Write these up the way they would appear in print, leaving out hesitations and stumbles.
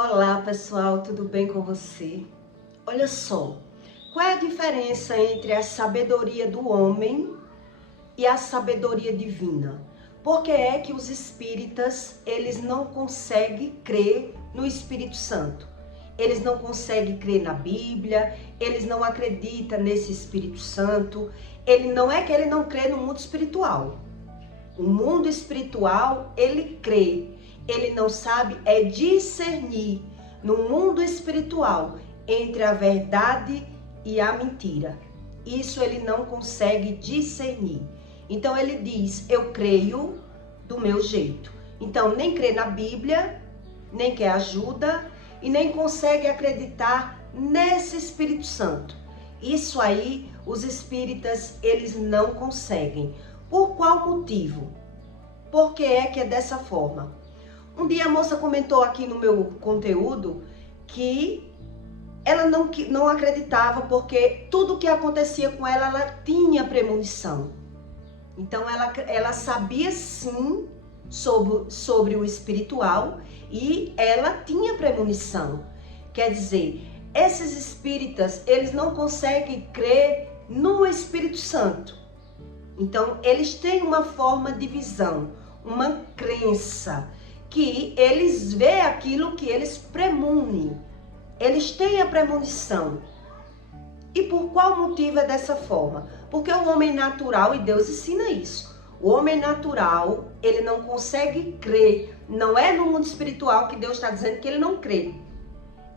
Olá pessoal, tudo bem com você? Olha só, qual é a diferença entre a sabedoria do homem e a sabedoria divina? Por que é que os espíritas, eles não conseguem crer no Espírito Santo? Eles não conseguem crer na Bíblia, eles não acreditam nesse Espírito Santo. Ele não é que ele não crê no mundo espiritual. O mundo espiritual, ele crê. Ele não sabe é discernir no mundo espiritual entre a verdade e a mentira. Isso ele não consegue discernir. Então ele diz, eu creio do meu jeito. Então nem crê na Bíblia, nem quer ajuda e nem consegue acreditar nesse Espírito Santo. Isso aí os espíritas eles não conseguem. Por qual motivo? Por que é dessa forma? Um dia a moça comentou aqui no meu conteúdo que ela não acreditava porque tudo que acontecia com ela, ela tinha premonição. Então ela sabia sim sobre o espiritual e ela tinha premonição. Quer dizer, esses espíritas, eles não conseguem crer no Espírito Santo. Então eles têm uma forma de visão, uma crença, que eles veem aquilo que eles premunem. Eles têm a premonição. E por qual motivo é dessa forma? Porque o homem natural, e Deus ensina isso, o homem natural, ele não consegue crer. Não é no mundo espiritual que Deus está dizendo que ele não crê.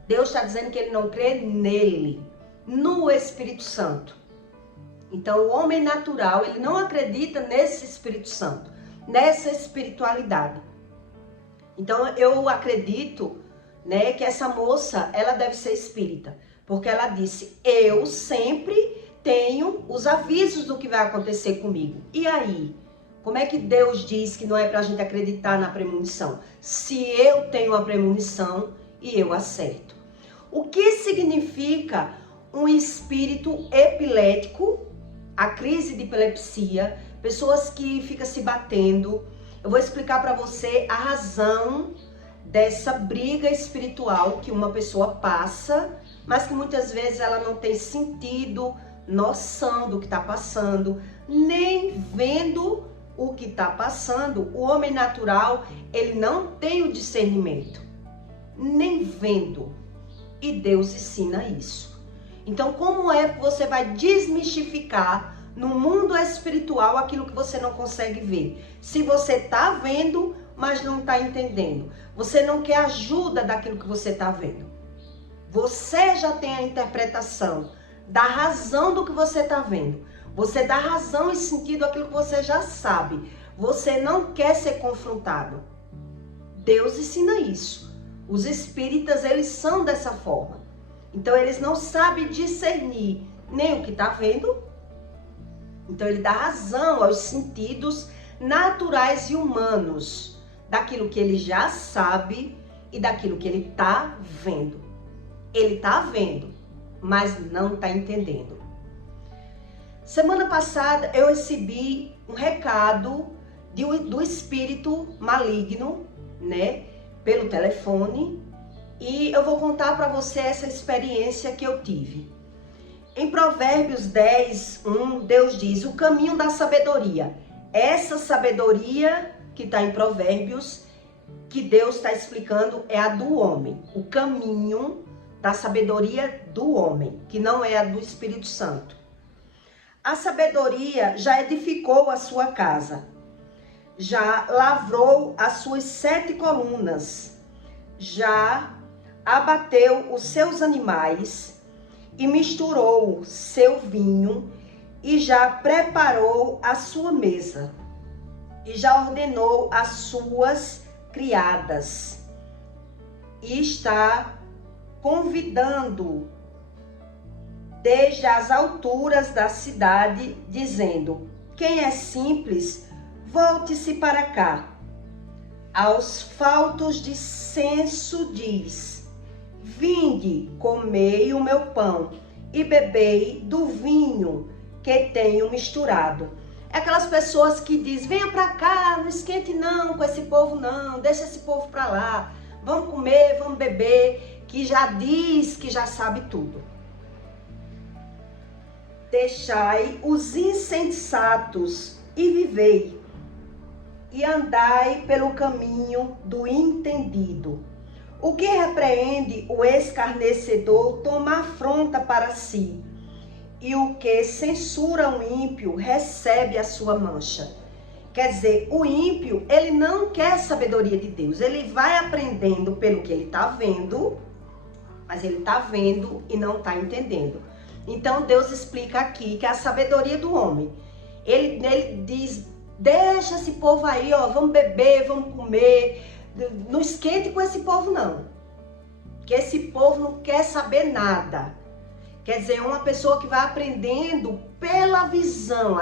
Deus está dizendo que ele não crê nele, no Espírito Santo. Então o homem natural, ele não acredita nesse Espírito Santo, nessa espiritualidade. Então eu acredito, né, que essa moça, ela deve ser espírita, porque ela disse, eu sempre tenho os avisos do que vai acontecer comigo. E aí, como é que Deus diz que não é pra gente acreditar na premonição? Se eu tenho a premonição e eu acerto. O que significa um espírito epilético, a crise de epilepsia, pessoas que ficam se batendo? Eu vou explicar para você a razão dessa briga espiritual que uma pessoa passa, mas que muitas vezes ela não tem sentido, noção do que está passando, nem vendo o que está passando. O homem natural, ele não tem o discernimento, nem vendo. E Deus ensina isso. Então, como é que você vai desmistificar no mundo espiritual aquilo que você não consegue ver? Se você está vendo, mas não está entendendo. Você não quer ajuda daquilo que você está vendo. Você já tem a interpretação da razão do que você está vendo. Você dá razão e sentido àquilo que você já sabe. Você não quer ser confrontado. Deus ensina isso. Os espíritas, eles são dessa forma. Então, eles não sabem discernir nem o que está vendo. Então, ele dá razão aos sentidos naturais e humanos daquilo que ele já sabe e daquilo que ele está vendo. Ele está vendo, mas não está entendendo. Semana passada, eu recebi um recado do espírito maligno, né, pelo telefone, e eu vou contar para você essa experiência que eu tive. Em Provérbios 10, 1, Deus diz, o caminho da sabedoria. Essa sabedoria que está em Provérbios, que Deus está explicando, é a do homem. O caminho da sabedoria do homem, que não é a do Espírito Santo. A sabedoria já edificou a sua casa, já lavrou as suas 7 colunas, já abateu os seus animais, e misturou seu vinho, e já preparou a sua mesa, e já ordenou as suas criadas, e está convidando desde as alturas da cidade, dizendo, quem é simples, volte-se para cá. Aos faltos de senso diz, vinde, comei o meu pão e bebei do vinho que tenho misturado. É aquelas pessoas que dizem, venha para cá, não esquente não com esse povo não, deixa esse povo para lá. vamos comer, vamos beber, que já diz que já sabe tudo. Deixai os insensatos e vivei, e andai pelo caminho do entendido. O que repreende o escarnecedor toma afronta para si, e o que censura o ímpio recebe a sua mancha. Quer dizer, o ímpio, ele não quer a sabedoria de Deus, ele vai aprendendo pelo que ele está vendo, mas ele está vendo e não está entendendo. Então Deus explica aqui que a sabedoria do homem, ele diz, deixa esse povo aí, ó, vamos beber, vamos comer, não esquente com esse povo não, que esse povo não quer saber nada. Quer dizer, uma pessoa que vai aprendendo pela visão,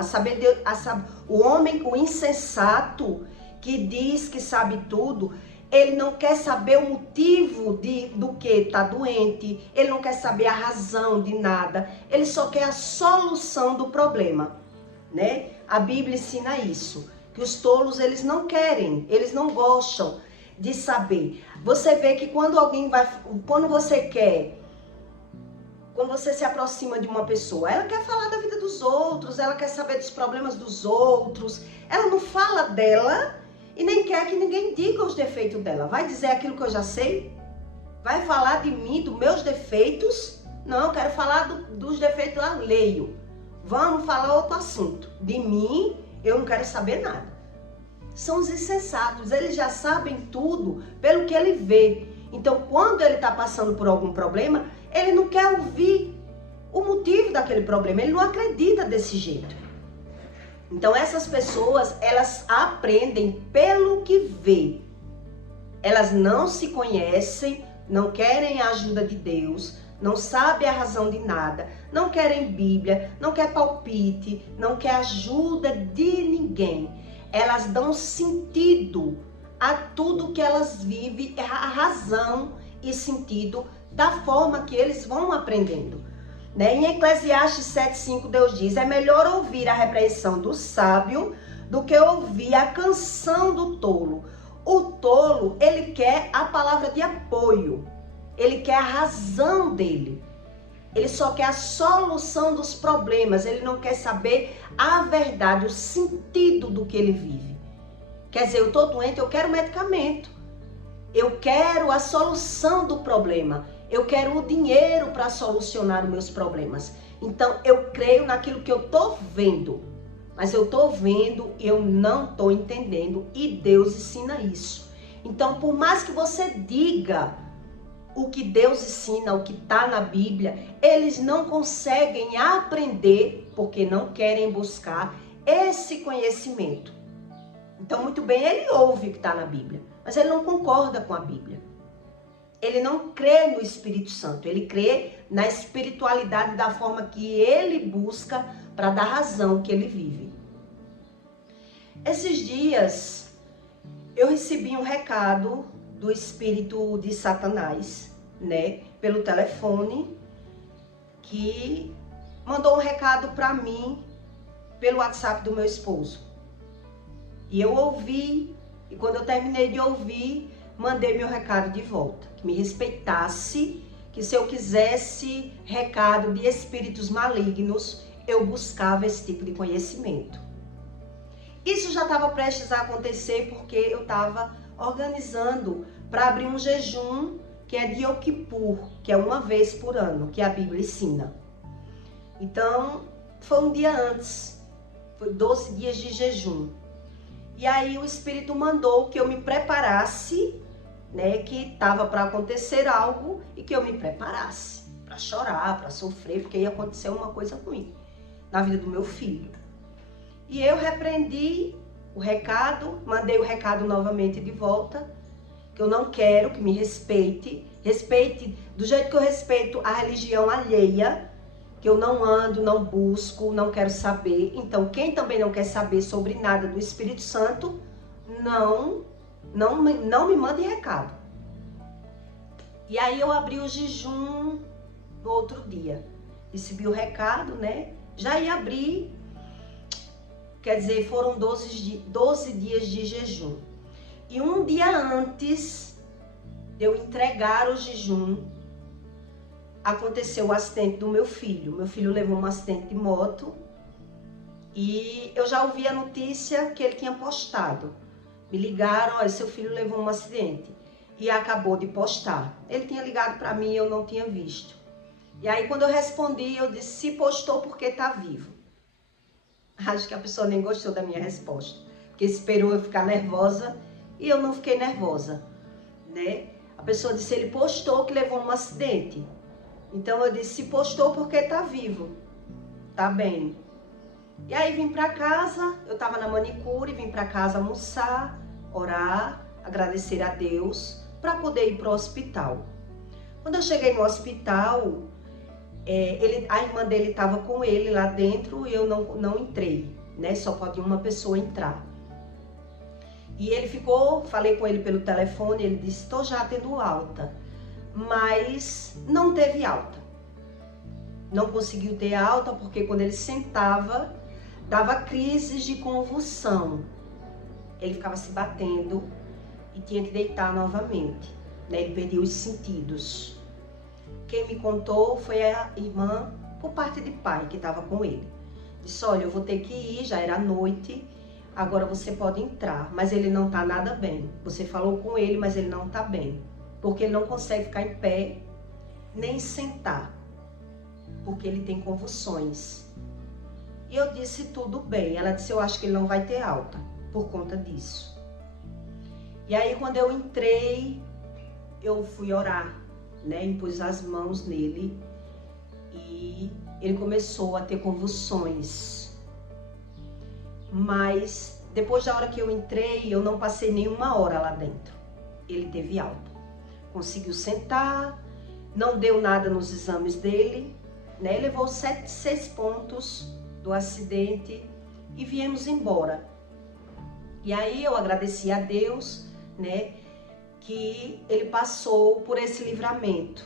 o homem, o insensato, que diz que sabe tudo, ele não quer saber o motivo do que está doente, ele não quer saber a razão de nada, ele só quer a solução do problema, né? A Bíblia ensina isso, que os tolos, eles não querem, eles não gostam de saber. Você vê que quando você se aproxima de uma pessoa, ela quer falar da vida dos outros, ela quer saber dos problemas dos outros, ela não fala dela e nem quer que ninguém diga os defeitos dela. Vai dizer aquilo que eu já sei? Vai falar de mim, dos meus defeitos? Não, eu quero falar dos defeitos alheios. Vamos falar outro assunto. De mim, eu não quero saber nada. São os insensatos, eles já sabem tudo pelo que ele vê. Então, quando ele está passando por algum problema, ele não quer ouvir o motivo daquele problema, ele não acredita desse jeito. Então, essas pessoas, elas aprendem pelo que vê. Elas não se conhecem, não querem a ajuda de Deus, não sabem a razão de nada, não querem Bíblia, não quer palpite, não quer ajuda de ninguém. Elas dão sentido a tudo que elas vivem, a razão e sentido da forma que eles vão aprendendo. Né? Em Eclesiastes 7,5 Deus diz, é melhor ouvir a repreensão do sábio do que ouvir a canção do tolo. O tolo, ele quer a palavra de apoio, ele quer a razão dele, ele só quer a solução dos problemas, ele não quer saber a verdade, o sentido do que ele vive. Quer dizer, eu estou doente, eu quero medicamento, eu quero a solução do problema, eu quero o dinheiro para solucionar os meus problemas. Então, eu creio naquilo que eu estou vendo, mas eu estou vendo e eu não estou entendendo, e Deus ensina isso. Então, por mais que você diga o que Deus ensina, o que está na Bíblia, eles não conseguem aprender porque não querem buscar esse conhecimento. Então, muito bem, ele ouve o que está na Bíblia, mas ele não concorda com a Bíblia. Ele não crê no Espírito Santo, ele crê na espiritualidade da forma que ele busca para dar razão que ele vive. Esses dias, eu recebi um recado do espírito de Satanás, né, pelo telefone, que mandou um recado para mim pelo WhatsApp do meu esposo. E eu ouvi, e quando eu terminei de ouvir, mandei meu recado de volta, que me respeitasse, que se eu quisesse recado de espíritos malignos, eu buscava esse tipo de conhecimento. Isso já estava prestes a acontecer porque eu estava organizando para abrir um jejum que é de Yom Kippur, que é uma vez por ano, que a Bíblia ensina. Então, foi um dia antes, foi 12 dias de jejum. E aí o Espírito mandou que eu me preparasse, né, que estava para acontecer algo e que eu me preparasse para chorar, para sofrer, porque ia acontecer uma coisa ruim na vida do meu filho. E eu repreendi o recado, mandei o recado novamente de volta, que eu não quero que me respeite do jeito que eu respeito a religião alheia, que eu não ando, não busco, não quero saber. Então, quem também não quer saber sobre nada do Espírito Santo, não me mande recado. E aí eu abri o jejum no outro dia. Recebi o recado, né? Já ia abrir, quer dizer, foram 12 dias de jejum. E um dia antes, de eu entregar o jejum, aconteceu o acidente do meu filho. Meu filho levou um acidente de moto e eu já ouvi a notícia que ele tinha postado. Me ligaram, olha, seu filho levou um acidente e acabou de postar. Ele tinha ligado para mim e eu não tinha visto. E aí quando eu respondi, eu disse, se postou porque tá vivo. Acho que a pessoa nem gostou da minha resposta, porque esperou eu ficar nervosa e eu não fiquei nervosa, né? A pessoa disse, ele postou que levou um acidente. Então eu disse, se postou porque tá vivo, tá bem. E aí vim pra casa, eu tava na manicure, vim pra casa almoçar, orar, agradecer a Deus, para poder ir pro hospital. Quando eu cheguei no hospital, a irmã dele estava com ele lá dentro e eu não entrei, né? Só pode uma pessoa entrar. E ele ficou, falei com ele pelo telefone, ele disse, estou já tendo alta, mas não teve alta. Não conseguiu ter alta porque quando ele sentava, dava crises de convulsão. Ele ficava se batendo e tinha que deitar novamente, né? Ele perdeu os sentidos. Quem me contou foi a irmã, por parte de pai, que estava com ele. Disse, olha, eu vou ter que ir, já era noite, agora você pode entrar, mas ele não está nada bem. Você falou com ele, mas ele não está bem, porque ele não consegue ficar em pé, nem sentar, porque ele tem convulsões. E eu disse, tudo bem. Ela disse, eu acho que ele não vai ter alta, por conta disso. E aí, quando eu entrei, eu fui orar, né? Impus as mãos nele e ele começou a ter convulsões. Mas depois da hora que eu entrei, eu não passei nenhuma hora lá dentro. Ele teve alta. Conseguiu sentar, não deu nada nos exames dele, né? Levou 6 pontos do acidente e viemos embora. E aí eu agradeci a Deus, né, que ele passou por esse livramento,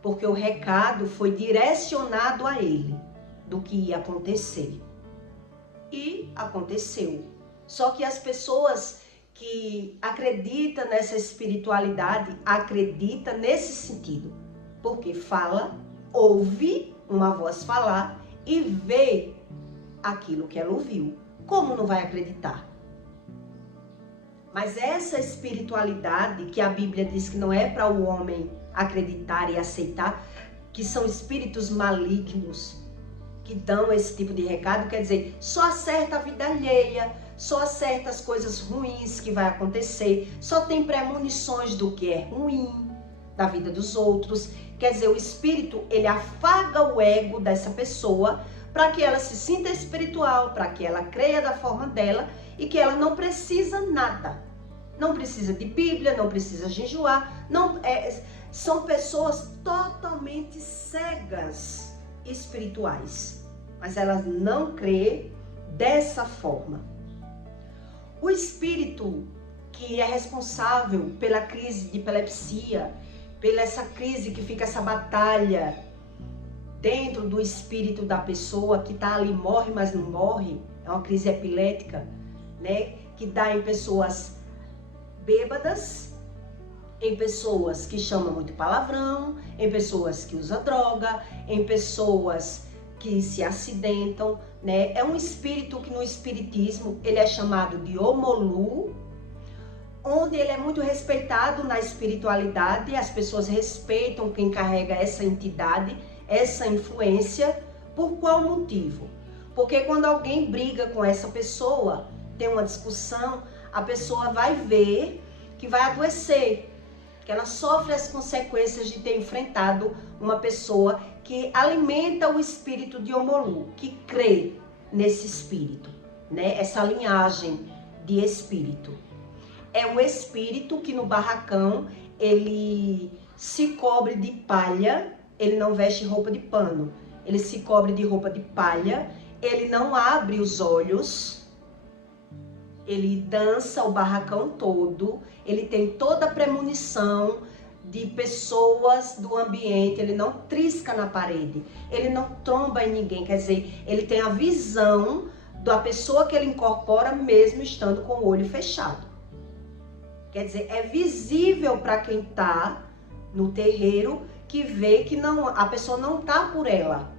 porque o recado foi direcionado a ele do que ia acontecer. E aconteceu. Só que as pessoas que acreditam nessa espiritualidade acreditam nesse sentido, porque fala, ouve uma voz falar e vê aquilo que ela ouviu. Como não vai acreditar? Mas essa espiritualidade que a Bíblia diz que não é para o homem acreditar e aceitar, que são espíritos malignos que dão esse tipo de recado, quer dizer, só acerta a vida alheia, só acerta as coisas ruins que vai acontecer, só tem premonições do que é ruim da vida dos outros. Quer dizer, o espírito, ele afaga o ego dessa pessoa para que ela se sinta espiritual, para que ela creia da forma dela e que ela não precisa nada. Não precisa de Bíblia, não precisa jejuar. São pessoas totalmente cegas espirituais, mas elas não creem dessa forma. O espírito que é responsável pela crise de epilepsia, pela essa crise que fica essa batalha dentro do espírito da pessoa que está ali, morre, mas não morre, é uma crise epilética, né? Que dá em pessoas bêbadas, em pessoas que chamam muito palavrão, em pessoas que usam droga, em pessoas que se acidentam, né? É um espírito que no espiritismo ele é chamado de Omolu, onde ele é muito respeitado na espiritualidade, as pessoas respeitam quem carrega essa entidade, essa influência. Por qual motivo? Porque quando alguém briga com essa pessoa, tem uma discussão, a pessoa vai ver que vai adoecer, que ela sofre as consequências de ter enfrentado uma pessoa que alimenta o espírito de Omolu, que crê nesse espírito, né? Essa linhagem de espírito. É um espírito que no barracão ele se cobre de palha, ele não veste roupa de pano, ele se cobre de roupa de palha, ele não abre os olhos, ele dança o barracão todo, ele tem toda a premonição de pessoas do ambiente, ele não trisca na parede, ele não tromba em ninguém, quer dizer, ele tem a visão da pessoa que ele incorpora mesmo estando com o olho fechado. Quer dizer, é visível para quem está no terreiro, que vê que não, a pessoa não está por ela,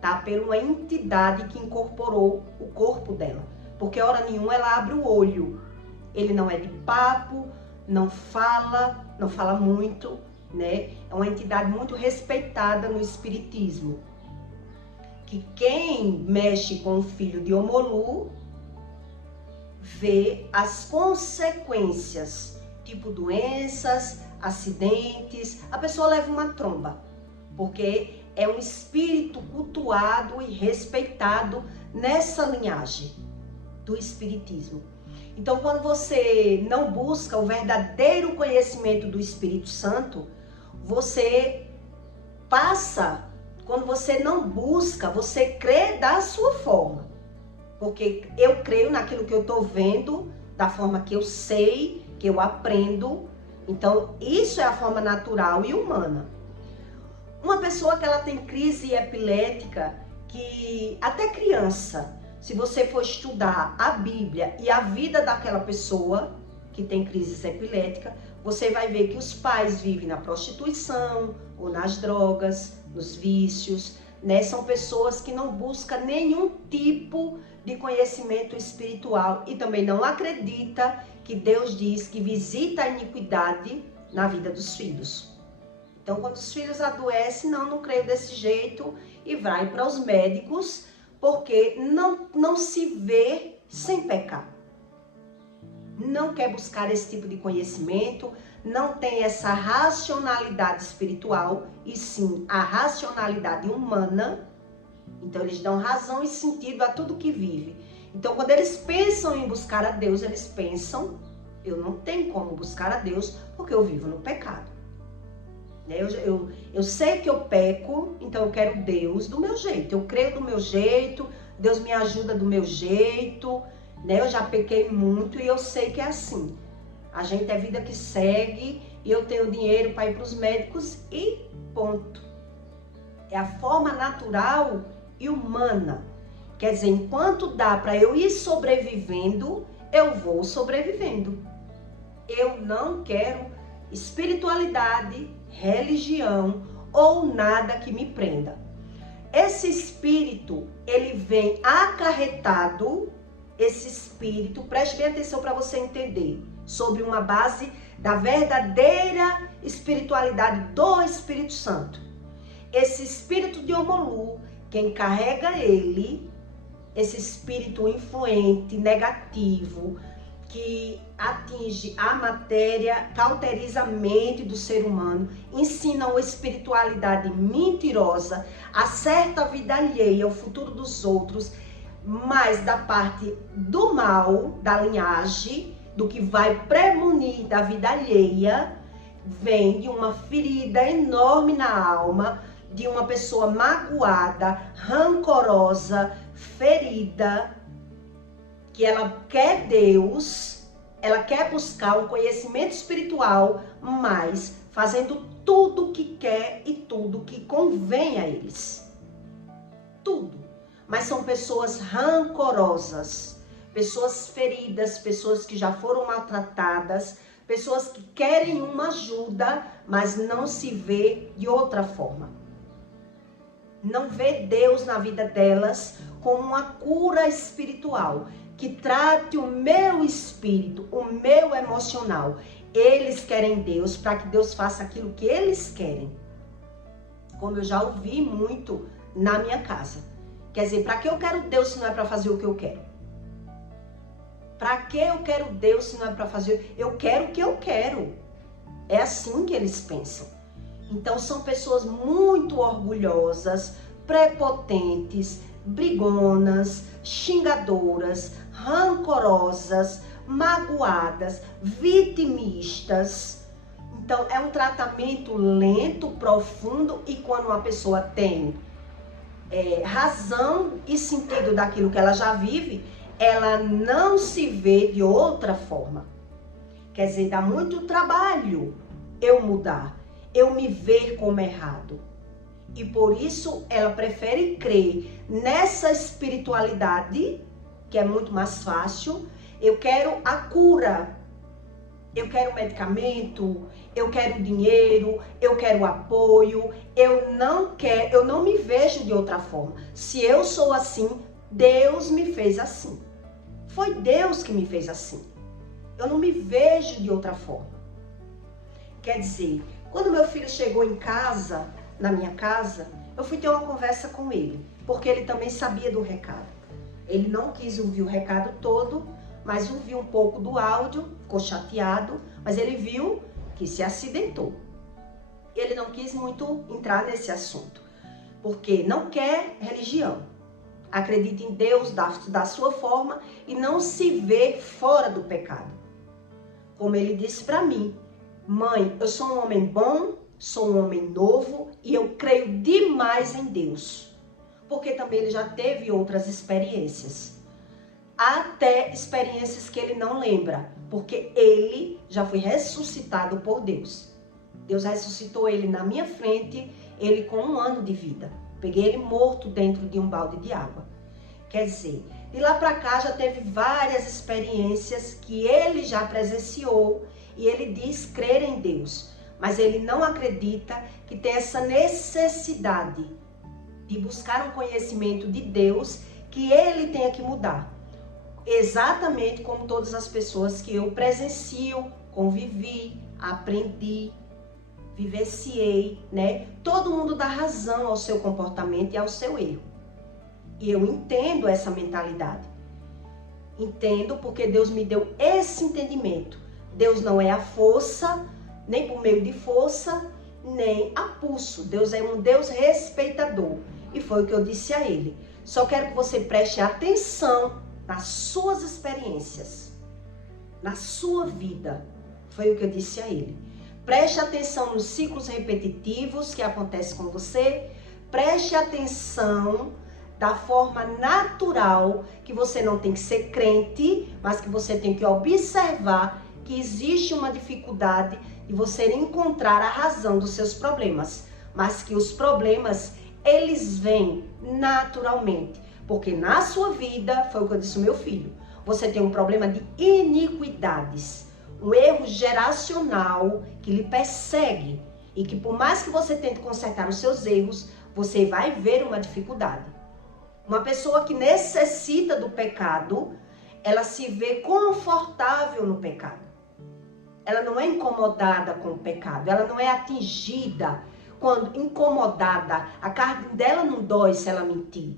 tá por uma entidade que incorporou o corpo dela. Porque hora nenhuma ela abre o olho. Ele não é de papo, não fala muito, né? É uma entidade muito respeitada no espiritismo. Que quem mexe com o filho de Omolu vê as consequências, tipo doenças, acidentes, a pessoa leva uma tromba, porque é um espírito cultuado e respeitado nessa linhagem do espiritismo. Então, quando você não busca o verdadeiro conhecimento do Espírito Santo, você passa, quando você não busca, você crê da sua forma. Porque eu creio naquilo que eu estou vendo, da forma que eu sei, que eu aprendo. Então, isso é a forma natural e humana. Uma pessoa que ela tem crise epilética, que até criança, se você for estudar a Bíblia e a vida daquela pessoa que tem crise epilética, você vai ver que os pais vivem na prostituição ou nas drogas, nos vícios, né? São pessoas que não buscam nenhum tipo de conhecimento espiritual e também não acredita que Deus diz que visita a iniquidade na vida dos filhos. Então, quando os filhos adoecem, não creio desse jeito e vai para os médicos, porque não se vê sem pecar. Não quer buscar esse tipo de conhecimento, não tem essa racionalidade espiritual, e sim a racionalidade humana. Então, eles dão razão e sentido a tudo que vive. Então, quando eles pensam em buscar a Deus, eles pensam, eu não tenho como buscar a Deus, porque eu vivo no pecado. Eu sei que eu peco, então eu quero Deus do meu jeito. Eu creio do meu jeito, Deus me ajuda do meu jeito, né? Eu já pequei muito e eu sei que é assim. A gente é vida que segue e eu tenho dinheiro para ir para os médicos e ponto. É a forma natural e humana. Quer dizer, enquanto dá para eu ir sobrevivendo, eu vou sobrevivendo. Eu não quero espiritualidade, religião ou nada que me prenda. Esse espírito, ele vem acarretado, esse espírito, preste bem atenção para você entender, sobre uma base da verdadeira espiritualidade do Espírito Santo. Esse espírito de Omolu, quem carrega ele, esse espírito influente, negativo, que atinge a matéria, cauteriza a mente do ser humano, ensina uma espiritualidade mentirosa, acerta a vida alheia, o futuro dos outros, mas da parte do mal, da linhagem, do que vai premunir da vida alheia, vem de uma ferida enorme na alma, de uma pessoa magoada, rancorosa, ferida, que ela quer Deus, ela quer buscar um conhecimento espiritual, mas fazendo tudo o que quer e tudo o que convém a eles. Tudo. Mas são pessoas rancorosas, pessoas feridas, pessoas que já foram maltratadas, pessoas que querem uma ajuda, mas não se vê de outra forma. Não vê Deus na vida delas como uma cura espiritual, que trate o meu espírito, o meu emocional. Eles querem Deus para que Deus faça aquilo que eles querem. Como eu já ouvi muito na minha casa. Quer dizer, para que eu quero Deus se não é para fazer o que eu quero? Para que eu quero Deus se não é para fazer? Eu quero o que eu quero. É assim que eles pensam. Então são pessoas muito orgulhosas, prepotentes, brigonas, xingadoras, rancorosas, magoadas, vitimistas. Então é um tratamento lento, profundo, e quando uma pessoa tem razão e sentido daquilo que ela já vive, ela não se vê de outra forma. Quer dizer, dá muito trabalho eu mudar, eu me ver como errado. E por isso ela prefere crer nessa espiritualidade, que é muito mais fácil. Eu quero a cura. Eu quero medicamento, eu quero dinheiro, eu quero apoio, eu não me vejo de outra forma. Se eu sou assim, Deus me fez assim. Foi Deus que me fez assim. Eu não me vejo de outra forma. Quer dizer, quando meu filho chegou em casa, na minha casa, eu fui ter uma conversa com ele, porque ele também sabia do recado. Ele não quis ouvir o recado todo, mas ouviu um pouco do áudio, ficou chateado, mas ele viu que se acidentou. Ele não quis muito entrar nesse assunto, porque não quer religião. Acredita em Deus da sua forma e não se vê fora do pecado. Como ele disse para mim, mãe, eu sou um homem bom, sou um homem novo e eu creio demais em Deus. Porque também ele já teve outras experiências. Até experiências que ele não lembra, porque ele já foi ressuscitado por Deus. Deus ressuscitou ele na minha frente, ele com 1 ano de vida. Peguei ele morto dentro de um balde de água. Quer dizer, de lá para cá já teve várias experiências que ele já presenciou e ele diz crer em Deus. Mas ele não acredita que tem essa necessidade de buscar um conhecimento de Deus que ele tenha que mudar. Exatamente como todas as pessoas que eu presencio, convivi, aprendi, vivenciei, né? Todo mundo dá razão ao seu comportamento e ao seu erro. E eu entendo essa mentalidade. Entendo porque Deus me deu esse entendimento. Deus não é a força, nem por meio de força, nem a pulso. Deus é um Deus respeitador. E foi o que eu disse a ele. Só quero que você preste atenção nas suas experiências, na sua vida. Foi o que eu disse a ele. Preste atenção nos ciclos repetitivos que acontecem com você. Preste atenção da forma natural, que você não tem que ser crente, mas que você tem que observar que existe uma dificuldade de você encontrar a razão dos seus problemas. Mas que os problemas, eles vêm naturalmente. Porque na sua vida, foi o que eu disse ao meu filho, você tem um problema de iniquidades, um erro geracional que lhe persegue e que por mais que você tente consertar os seus erros, você vai ver uma dificuldade. Uma pessoa que necessita do pecado, ela se vê confortável no pecado. Ela não é incomodada com o pecado, ela não é atingida. Quando incomodada, a carne dela não dói se ela mentir.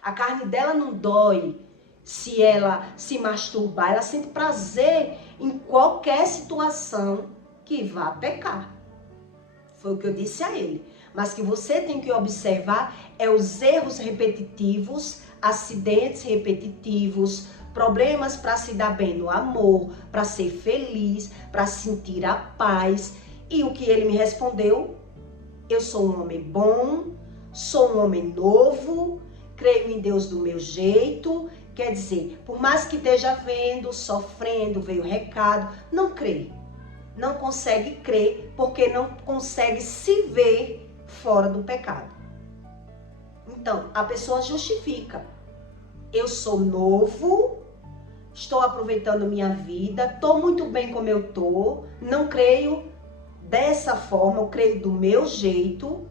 A carne dela não dói se ela se masturbar. Ela sente prazer em qualquer situação que vá pecar. Foi o que eu disse a ele. Mas que você tem que observar é os erros repetitivos, acidentes repetitivos, problemas para se dar bem no amor, para ser feliz, para sentir a paz. E o que ele me respondeu? Eu sou um homem bom, sou um homem novo, creio em Deus do meu jeito. Quer dizer, por mais que esteja vendo, sofrendo, veio o recado, não crê. Não consegue crer porque não consegue se ver fora do pecado. Então, a pessoa justifica. Eu sou novo, estou aproveitando minha vida, estou muito bem como eu estou, não creio dessa forma, eu creio do meu jeito.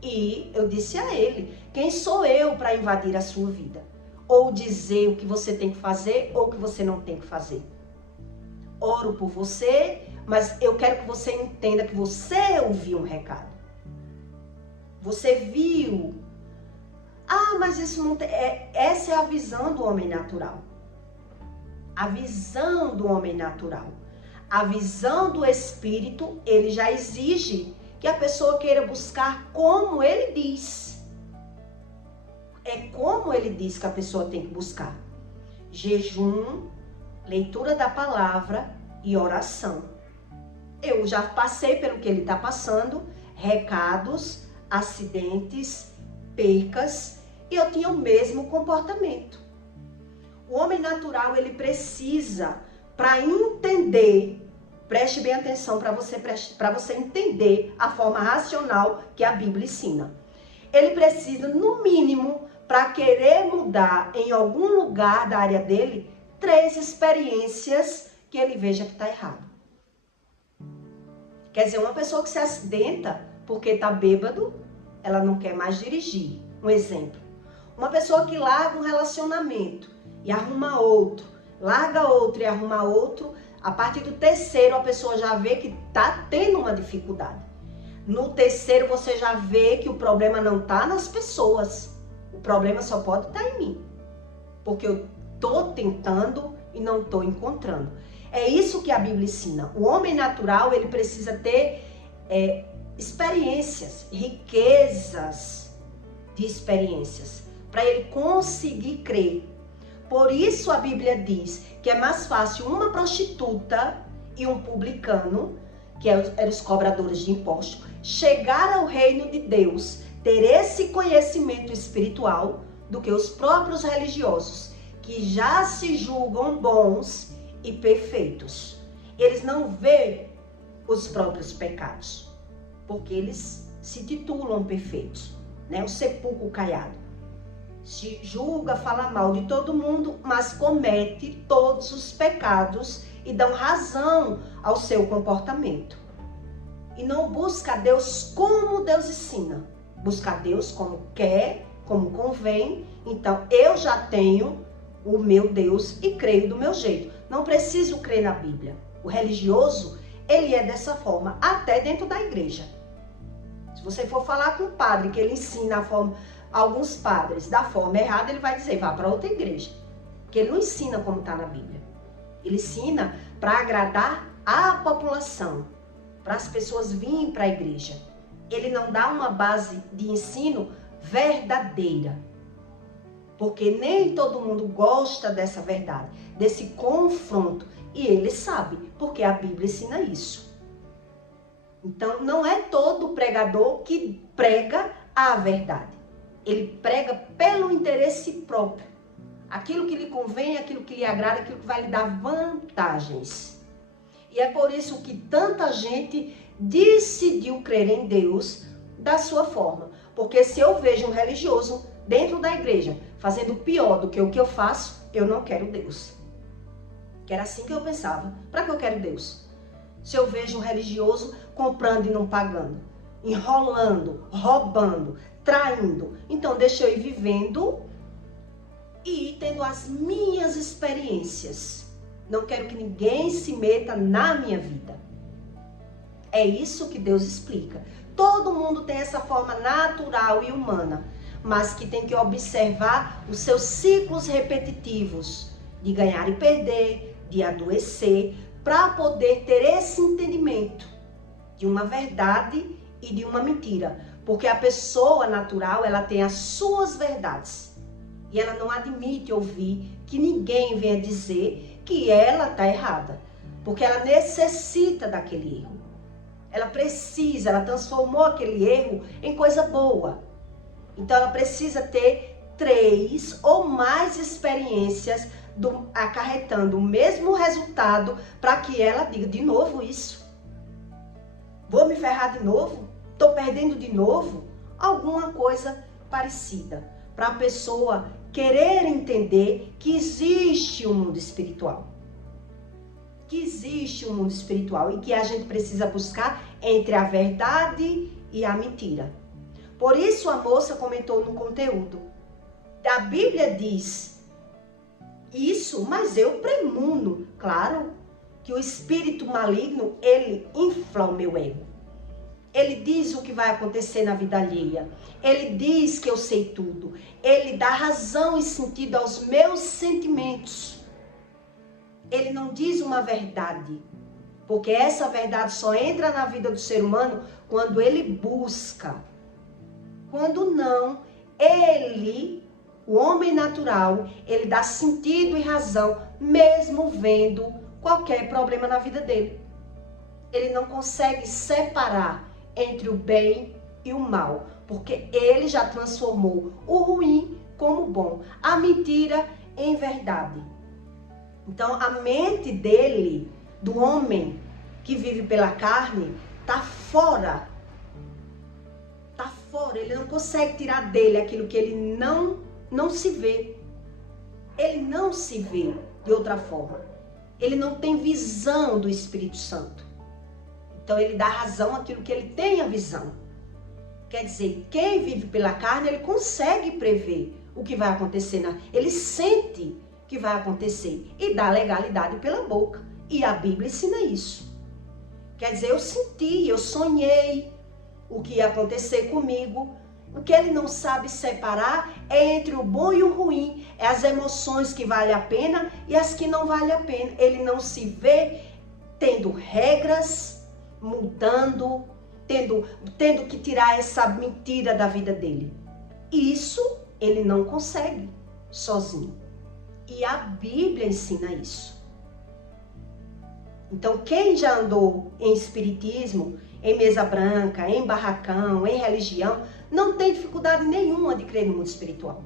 E eu disse a ele, quem sou eu para invadir a sua vida? Ou dizer o que você tem que fazer ou o que você não tem que fazer. Oro por você, mas eu quero que você entenda que você ouviu um recado. Você viu. Ah, mas isso não tem... essa é a visão do homem natural. A visão do homem natural. A visão do espírito, ele já exige que a pessoa queira buscar como ele diz. É como ele diz que a pessoa tem que buscar. Jejum, leitura da palavra e oração. Eu já passei pelo que ele está passando, recados, acidentes, percas, e eu tinha o mesmo comportamento. O homem natural, ele precisa, para entender, preste bem atenção para você entender a forma racional que a Bíblia ensina. Ele precisa, no mínimo, para querer mudar em algum lugar da área dele, 3 experiências que ele veja que está errado. Quer dizer, uma pessoa que se acidenta porque está bêbado, ela não quer mais dirigir. Um exemplo. Uma pessoa que larga um relacionamento e arruma outro, larga outro e arruma outro, a partir do terceiro a pessoa já vê que está tendo uma dificuldade. No terceiro você já vê que o problema não está nas pessoas. O problema só pode estar em mim. Porque eu estou tentando e não estou encontrando. É isso que a Bíblia ensina. O homem natural, ele precisa ter experiências, riquezas de experiências, para ele conseguir crer. Por isso a Bíblia diz que é mais fácil uma prostituta e um publicano, que eram os cobradores de impostos, chegar ao reino de Deus, ter esse conhecimento espiritual, do que os próprios religiosos, que já se julgam bons e perfeitos. Eles não veem os próprios pecados, porque eles se titulam perfeitos, né? O sepulcro caiado. Se julga, fala mal de todo mundo, mas comete todos os pecados e dão razão ao seu comportamento. E não busca a Deus como Deus ensina. Busca a Deus como quer, como convém. Então, eu já tenho o meu Deus e creio do meu jeito. Não preciso crer na Bíblia. O religioso, ele é dessa forma, até dentro da igreja. Se você for falar com o padre, que ele ensina a forma, alguns padres da forma errada, ele vai dizer, vá para outra igreja. Porque ele não ensina como está na Bíblia. Ele ensina para agradar a população, para as pessoas virem para a igreja. Ele não dá uma base de ensino verdadeira. Porque nem todo mundo gosta dessa verdade, desse confronto. E ele sabe, porque a Bíblia ensina isso. Então, não é todo pregador que prega a verdade. Ele prega pelo interesse próprio. Aquilo que lhe convém, aquilo que lhe agrada, aquilo que vai lhe dar vantagens. E é por isso que tanta gente decidiu crer em Deus da sua forma. Porque se eu vejo um religioso dentro da igreja fazendo pior do que o que eu faço, eu não quero Deus. Que era assim que eu pensava. Para que eu quero Deus? Se eu vejo um religioso comprando e não pagando, enrolando, roubando, traindo, então deixa eu ir vivendo e tendo as minhas experiências. Não quero que ninguém se meta na minha vida. É isso que Deus explica. Todo mundo tem essa forma natural e humana, mas que tem que observar os seus ciclos repetitivos de ganhar e perder, de adoecer, para poder ter esse entendimento de uma verdade e de uma mentira. Porque a pessoa natural, ela tem as suas verdades. E ela não admite ouvir que ninguém venha dizer que ela está errada. Porque ela necessita daquele erro. Ela precisa, ela transformou aquele erro em coisa boa. Então ela precisa ter 3 ou mais experiências acarretando o mesmo resultado para que ela diga de novo isso. Vou me ferrar de novo? Estou perdendo de novo? Alguma coisa parecida. Para a pessoa querer entender que existe um mundo espiritual. Que existe um mundo espiritual e que a gente precisa buscar entre a verdade e a mentira. Por isso a moça comentou no conteúdo. A Bíblia diz isso, mas eu premuno, claro, que o espírito maligno, ele infla o meu ego. Ele diz o que vai acontecer na vida alheia. Ele diz que eu sei tudo. Ele dá razão e sentido aos meus sentimentos. Ele não diz uma verdade, porque essa verdade só entra na vida do ser humano quando ele busca. Quando não, o homem natural, ele dá sentido e razão, mesmo vendo qualquer problema na vida dele. Ele não consegue separar entre o bem e o mal, porque ele já transformou o ruim como bom, a mentira em verdade. Então, a mente dele, do homem que vive pela carne, está fora. Está fora, ele não consegue tirar dele aquilo que ele não se vê. Ele não se vê de outra forma. Ele não tem visão do Espírito Santo. Então ele dá razão àquilo que ele tem a visão. Quer dizer, quem vive pela carne, ele consegue prever o que vai acontecer. Ele sente que vai acontecer e dá legalidade pela boca. E a Bíblia ensina isso. Quer dizer, eu senti, eu sonhei o que ia acontecer comigo. O que ele não sabe separar é entre o bom e o ruim. É as emoções que valem a pena e as que não valem a pena. Ele não se vê tendo regras, mudando, tendo que tirar essa mentira da vida dele. Isso ele não consegue sozinho. E a Bíblia ensina isso. Então, quem já andou em espiritismo, em mesa branca, em barracão, em religião, não tem dificuldade nenhuma de crer no mundo espiritual.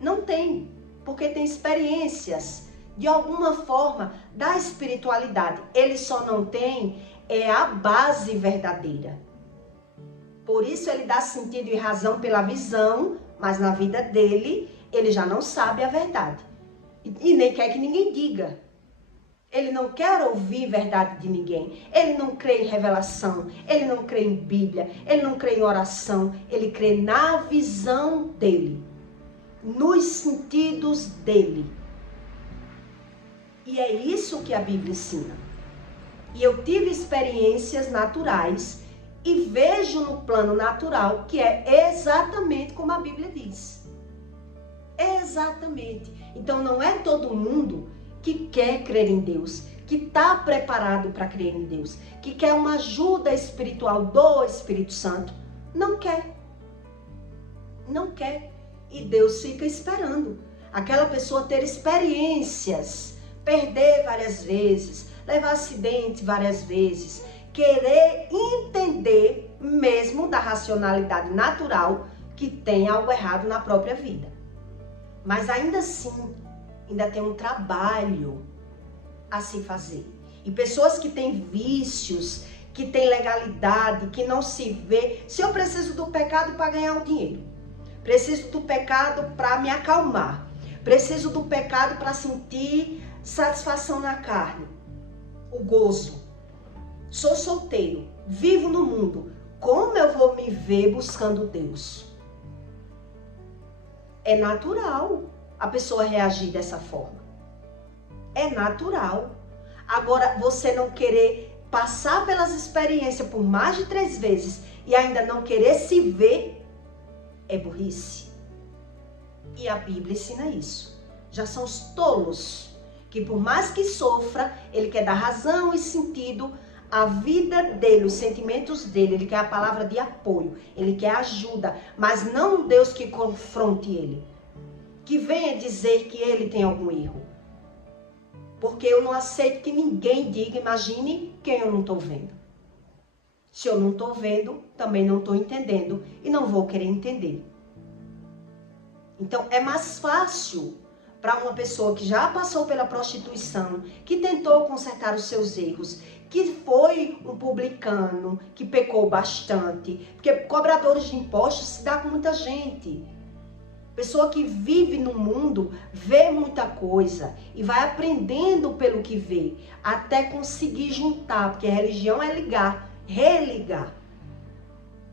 Não tem, porque tem experiências, de alguma forma, da espiritualidade. Ele só não tem a base verdadeira. Por isso ele dá sentido e razão pela visão, mas na vida dele, ele já não sabe a verdade. E nem quer que ninguém diga. Ele não quer ouvir verdade de ninguém. Ele não crê em revelação. Ele não crê em Bíblia. Ele não crê em oração. Ele crê na visão dele. Nos sentidos dele. E é isso que a Bíblia ensina. E eu tive experiências naturais e vejo no plano natural que é exatamente como a Bíblia diz. Exatamente. Então não é todo mundo que quer crer em Deus, que está preparado para crer em Deus, que quer uma ajuda espiritual do Espírito Santo. Não quer. Não quer. E Deus fica esperando aquela pessoa ter experiências, perder várias vezes, levar acidente várias vezes, querer entender mesmo da racionalidade natural que tem algo errado na própria vida. Mas ainda assim, ainda tem um trabalho a se fazer. E pessoas que têm vícios, que têm legalidade, que não se vê. Se eu preciso do pecado para ganhar o dinheiro, preciso do pecado para me acalmar, preciso do pecado para sentir satisfação na carne, o gozo. Sou solteiro, vivo no mundo. Como eu vou me ver buscando Deus? É natural a pessoa reagir dessa forma. É natural. Agora, você não querer passar pelas experiências por mais de 3 vezes e ainda não querer se ver, é burrice. E a Bíblia ensina isso. Já são os tolos que, por mais que sofra, ele quer dar razão e sentido à vida dele, os sentimentos dele. Ele quer a palavra de apoio, ele quer ajuda, mas não um Deus que confronte ele, que venha dizer que ele tem algum erro. Porque eu não aceito que ninguém diga, imagine quem eu não estou vendo. Se eu não estou vendo, também não estou entendendo e não vou querer entender. Então é mais fácil para uma pessoa que já passou pela prostituição, que tentou consertar os seus erros, que foi um publicano, que pecou bastante, porque cobradores de impostos se dá com muita gente. Pessoa que vive no mundo, vê muita coisa e vai aprendendo pelo que vê, até conseguir juntar, porque a religião é ligar, religar.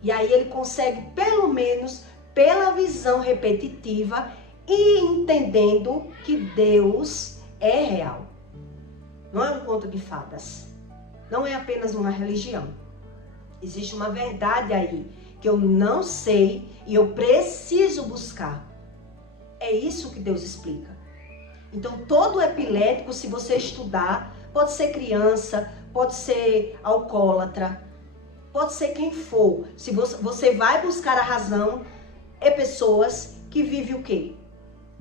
E aí ele consegue, pelo menos, pela visão repetitiva, e entendendo que Deus é real. Não é um conto de fadas. Não é apenas uma religião. Existe uma verdade aí que eu não sei e eu preciso buscar. É isso que Deus explica. Então, todo epilético, se você estudar, pode ser criança, pode ser alcoólatra, pode ser quem for. Se você vai buscar a razão, é pessoas que vivem o quê?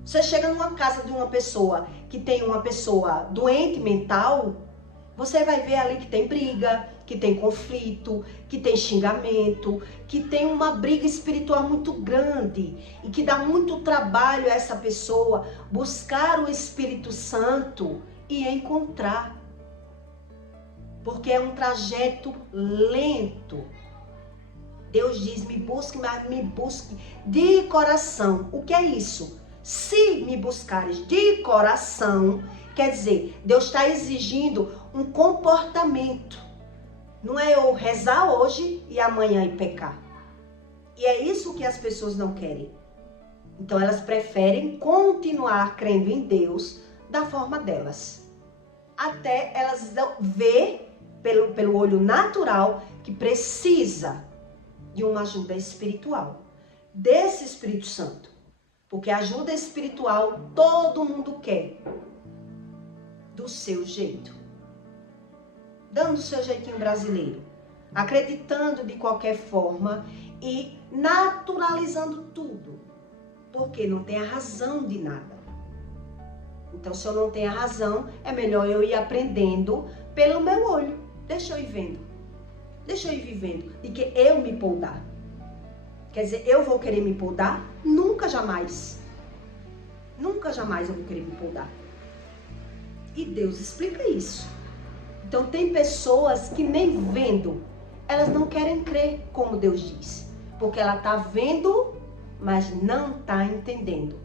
Você chega numa casa de uma pessoa que tem uma pessoa doente mental, você vai ver ali que tem briga, que tem conflito, que tem xingamento, que tem uma briga espiritual muito grande e que dá muito trabalho a essa pessoa buscar o Espírito Santo e encontrar. Porque é um trajeto lento. Deus diz, me busque, mas me busque de coração. O que é isso? Se me buscares de coração, quer dizer, Deus está exigindo um comportamento. Não é eu rezar hoje e amanhã ir pecar. E é isso que as pessoas não querem. Então elas preferem continuar crendo em Deus da forma delas. Até elas ver pelo olho natural que precisa de uma ajuda espiritual. Desse Espírito Santo. Porque ajuda espiritual todo mundo quer. Do seu jeito. Dando o seu jeitinho brasileiro. Acreditando de qualquer forma e naturalizando tudo. Porque não tem a razão de nada. Então, se eu não tenho a razão, é melhor eu ir aprendendo pelo meu olho. Deixa eu ir vendo. Deixa eu ir vivendo. E que eu me poldar. Quer dizer, eu vou querer me poldar? Nunca, jamais. Nunca, jamais eu vou querer me poldar. E Deus explica isso. Então, tem pessoas que nem vendo, elas não querem crer como Deus diz. Porque ela está vendo, mas não está entendendo.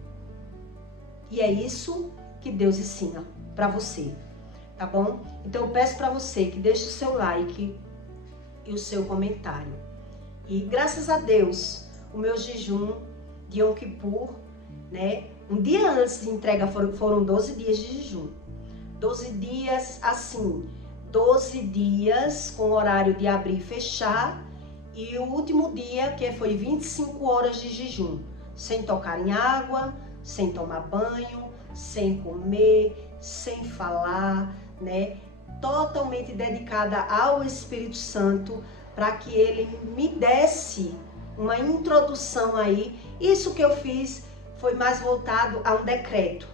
E é isso que Deus ensina para você, tá bom? Então eu peço para você que deixe o seu like e o seu comentário. E graças a Deus, o meu jejum de Yom Kippur, né? Um dia antes de entrega foram 12 dias de jejum. 12 dias assim, 12 dias com horário de abrir e fechar. E o último dia, que foi 25 horas de jejum, sem tocar em água, sem tomar banho, sem comer, sem falar, né? Totalmente dedicada ao Espírito Santo, para que ele me desse uma introdução aí. Isso que eu fiz foi mais voltado a um decreto.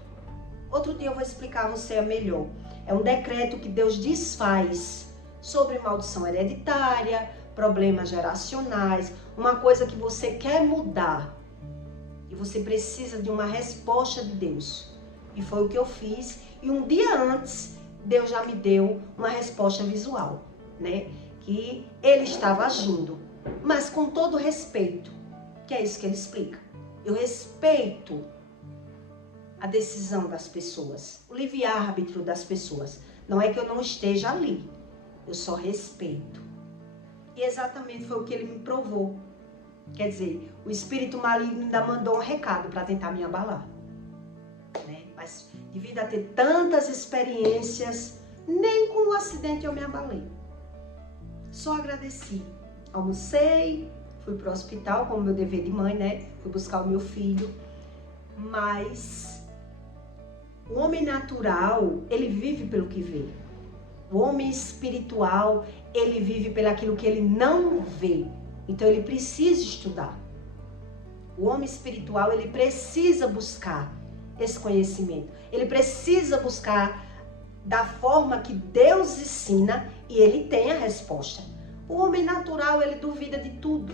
Outro dia eu vou explicar a você melhor. É um decreto que Deus desfaz sobre maldição hereditária, problemas geracionais, uma coisa que você quer mudar. E você precisa de uma resposta de Deus. E foi o que eu fiz. E um dia antes, Deus já me deu uma resposta visual, né? Que ele estava agindo. Mas com todo respeito. Que é isso que ele explica. Eu respeito a decisão das pessoas. O livre-arbítrio das pessoas. Não é que eu não esteja ali. Eu só respeito. E exatamente foi o que ele me provou. Quer dizer, o espírito maligno ainda mandou um recado para tentar me abalar. Né? Mas devido a ter tantas experiências, nem com o acidente eu me abalei. Só agradeci. Almocei, fui para o hospital como meu dever de mãe, né? Fui buscar o meu filho. Mas o homem natural, ele vive pelo que vê. O homem espiritual, ele vive pelo aquilo que ele não vê. Então ele precisa estudar. O homem espiritual, ele precisa buscar esse conhecimento. Ele precisa buscar da forma que Deus ensina e ele tem a resposta. O homem natural, ele duvida de tudo.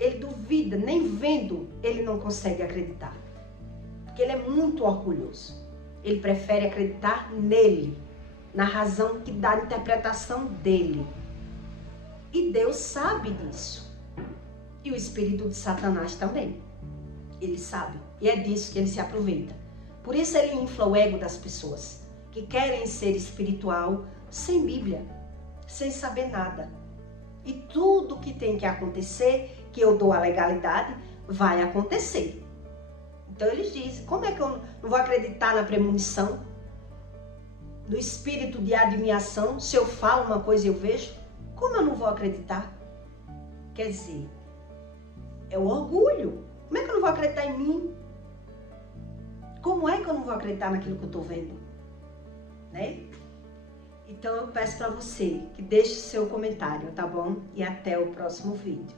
Ele duvida, nem vendo, ele não consegue acreditar. Porque ele é muito orgulhoso. Ele prefere acreditar nele, na razão que dá a interpretação dele. E Deus sabe disso. E o espírito de Satanás também. Ele sabe. E é disso que ele se aproveita. Por isso ele infla o ego das pessoas que querem ser espiritual sem Bíblia, sem saber nada. E tudo que tem que acontecer, que eu dou a legalidade, vai acontecer. Então eles dizem, como é que eu não vou acreditar na premonição? No espírito de adivinhação, se eu falo uma coisa e eu vejo? Como eu não vou acreditar? Quer dizer, é o orgulho. Como é que eu não vou acreditar em mim? Como é que eu não vou acreditar naquilo que eu estou vendo? Né? Então eu peço para você que deixe seu comentário, tá bom? E até o próximo vídeo.